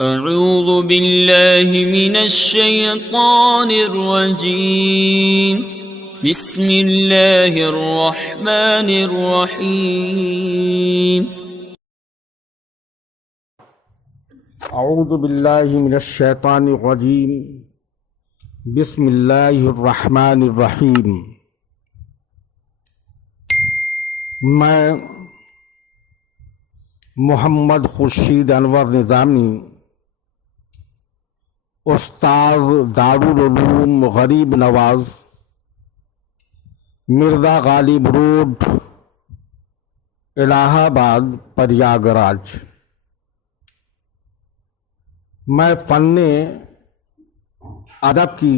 اعوذ باللہ من الشیطان الرجیم بسم اللہ الرحمن الرحیم اعوذ باللہ من الشیطان الرجیم بسم اللہ الرحمن الرحیم۔ میں محمد خورشید انور نظامی، استاد دارالعلوم غریب نواز، مرزا غالب روڈ، الہ آباد، پریاگراج، میں فن ادب کی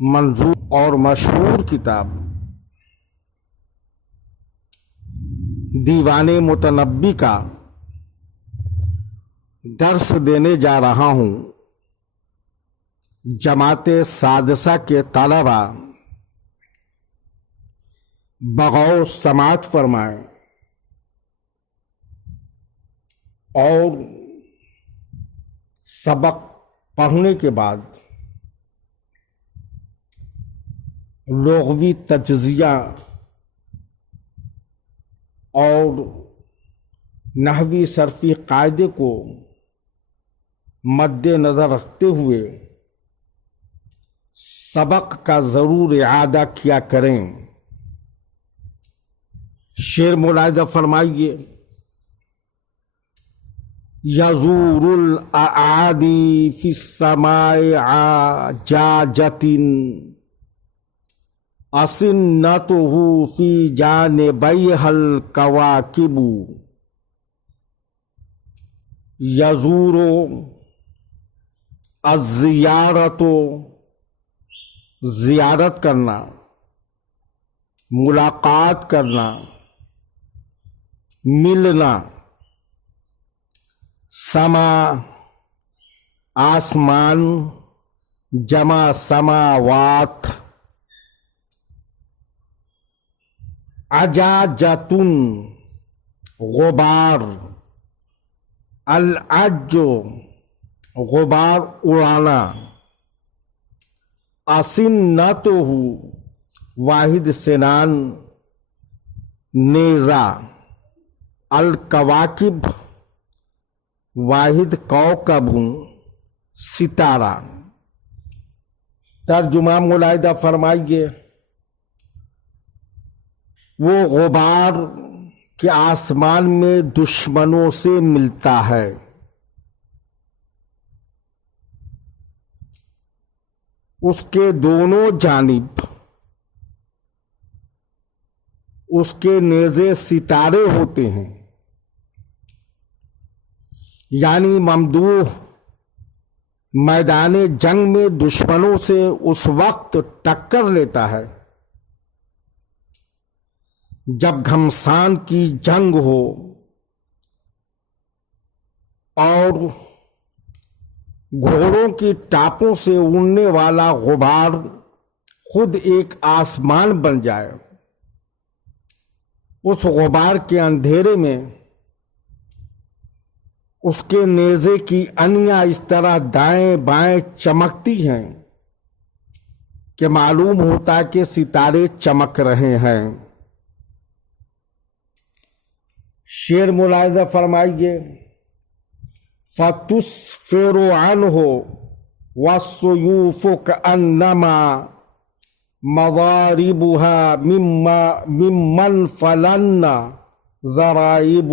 منظور اور مشہور کتاب دیوان متنبی کا درس دینے جا رہا ہوں۔ جماعت سادسہ کے طلبہ بغور سماعت فرمائیں اور سبق پڑھنے کے بعد لغوی تجزیہ اور نحوی صرفی قاعدے کو مد نظر رکھتے ہوئے سبق کا ضرور اعادہ کیا کریں۔ شعر ملاحظہ فرمائیے۔ یزور الاعادی فی السماء عاججۃ اسنتہ فی جانبیہا الکواکب۔ یزور الزیارت، زیارت کرنا، ملاقات کرنا، ملنا، سما آسمان جمع سماوات، عجاجتن غبار، العج غبار اڑانا، اسنتہ واحد سنان نیزہ، الکواکب واحد کوکب ستارہ۔ ترجمہ ملاحظہ فرمائیے۔ وہ غبار کہ آسمان میں دشمنوں سے ملتا ہے، اس کے دونوں جانب اس کے نیزے ستارے ہوتے ہیں، یعنی ممدوح میدان جنگ میں دشمنوں سے اس وقت ٹکر لیتا ہے جب گھمسان کی جنگ ہو اور گھوڑوں کی ٹاپوں سے اڑنے والا غبار خود ایک آسمان بن جائے۔ اس غبار کے اندھیرے میں اس کے نیزے کی انیاں اس طرح دائیں بائیں چمکتی ہیں کہ معلوم ہوتا ہے کہ ستارے چمک رہے ہیں۔ شعر ملاحظہ فرمائیے۔ فَتُسْفِرُ عَنْهُ وَالسُّيُوفُ كَأَنَّمَا مَضَارِبُهَا مِمَّنْ فَلَنَّ ضَرَائِبُ۔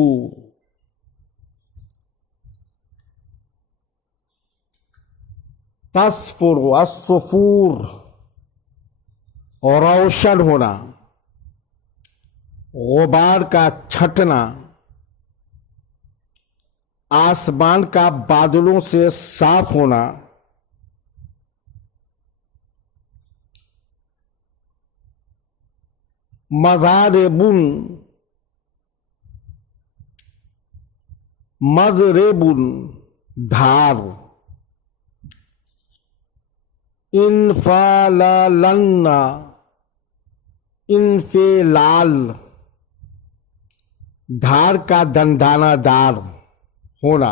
تَصْفُرُ الصُّفُور روشن ہونا، غبار کا چھٹنا، آسمان کا بادلوں سے صاف ہونا، مضارب دھار، انفلالن انفلال دھار کا دندانہ دار ہونا،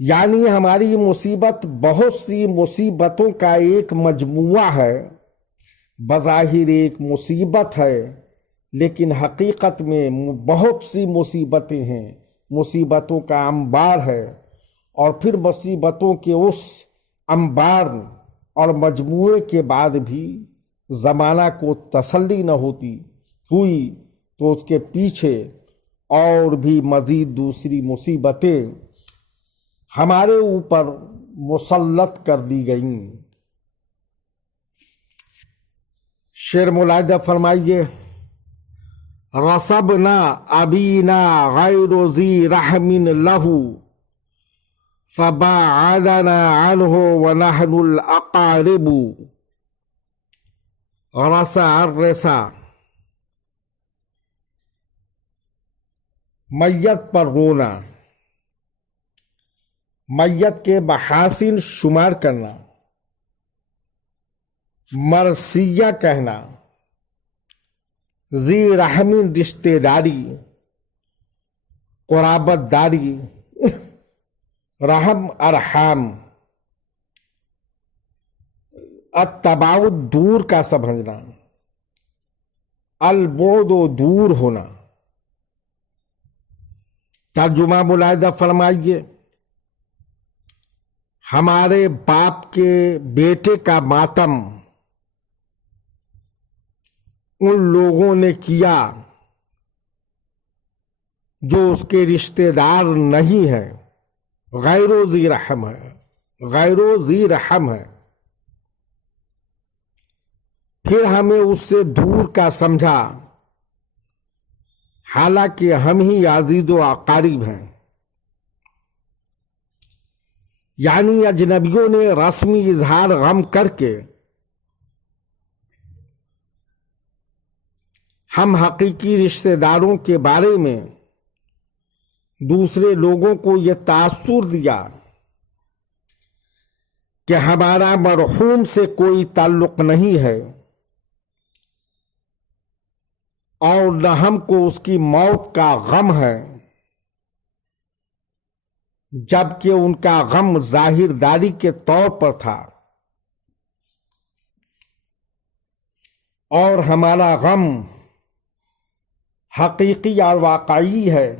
یعنی ہماری مصیبت بہت سی مصیبتوں کا ایک مجموعہ ہے، بظاہر ایک مصیبت ہے لیکن حقیقت میں بہت سی مصیبتیں ہیں، مصیبتوں کا انبار ہے، اور پھر مصیبتوں کے اس انبار اور مجموعے کے بعد بھی زمانہ کو تسلی نہ ہوئی تو اس کے پیچھے اور بھی مزید دوسری مصیبتیں ہمارے اوپر مسلط کر دی گئیں۔ شعر ملاحظہ فرمائیے، رسبنا ابینا غیر ذی رحم لہ فباعدنا عنہ ونحن الاقارب۔ رسا الرسا، میت پر رونا، میت کے محاسن شمار کرنا، مرثیہ کہنا، ذی رحم رشتے داری، قرابت داری، رحم ارحام، التباعد دور کا سمجھنا، البعد دور ہونا۔ ترجمہ ملاحظہ فرمائیے، ہمارے باپ کے بیٹے کا ماتم ان لوگوں نے کیا جو اس کے رشتہ دار نہیں ہیں، غیر ذی رحم ہے، غیر ذی رحم ہے۔ پھر ہمیں اس سے دور کا سمجھا، حالانکہ ہم ہی عزیز و اقارب ہیں۔ یعنی اجنبیوں نے رسمی اظہار غم کر کے ہم حقیقی رشتہ داروں کے بارے میں دوسرے لوگوں کو یہ تاثر دیا کہ ہمارا مرحوم سے کوئی تعلق نہیں ہے اور نہ ہم کو اس کی موت کا غم ہے، جبکہ ان کا غم ظاہر داری کے طور پر تھا اور ہمارا غم حقیقی اور واقعی ہے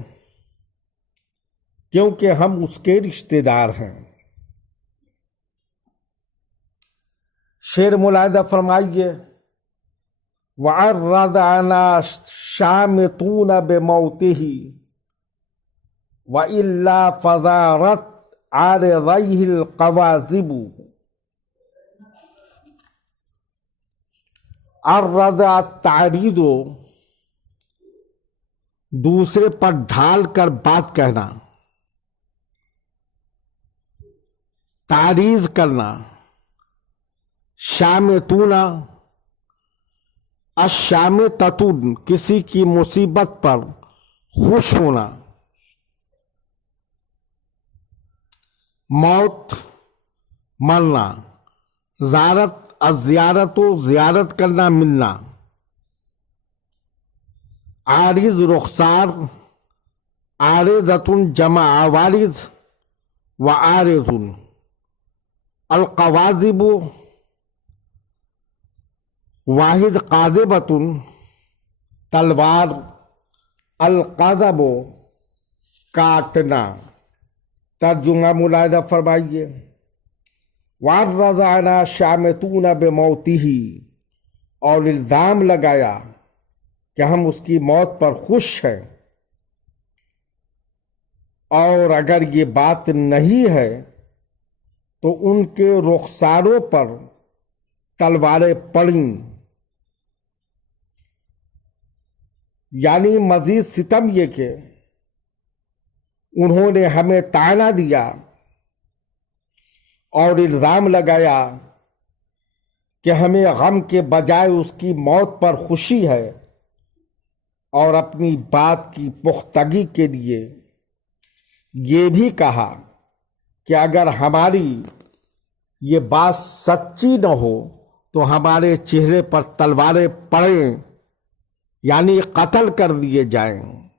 کیونکہ ہم اس کے رشتہ دار ہیں۔ شعر ملاحظہ فرمائیے، وَعَرَّضَ عَنَا شَامِتُونَ بِمَوْتِهِ وَإِلَّا فَذَارَتْ عَارِضَيْهِ الْقَوَاذِبُ۔ عرض التعریض، دوسرے پر ڈھال کر بات کہنا، تعریض کرنا، شامتون، الشامتۃ کسی کی مصیبت پر خوش ہونا، موت مرنا، زیارت الزیارت زیارت کرنا ملنا، عارض رخسار، عارضۃ جمع عوارض و عارض، القواذب واحد قاذبۃ تلوار، القذب کاٹنا۔ ترجمہ ملاحظہ فرمائیے، وَعَرَّضَ عَنَا شَامِتُونَ بِمَوْتِهِ، اور الزام لگایا کہ ہم اس کی موت پر خوش ہیں، اور اگر یہ بات نہیں ہے تو ان کے رخساروں پر تلواریں پڑیں۔ یعنی مزید ستم یہ کہ انہوں نے ہمیں طعنہ دیا اور الزام لگایا کہ ہمیں غم کے بجائے اس کی موت پر خوشی ہے، اور اپنی بات کی پختگی کے لیے یہ بھی کہا کہ اگر ہماری یہ بات سچی نہ ہو تو ہمارے چہرے پر تلواریں پڑیں، یعنی قتل کر دیے جائیں۔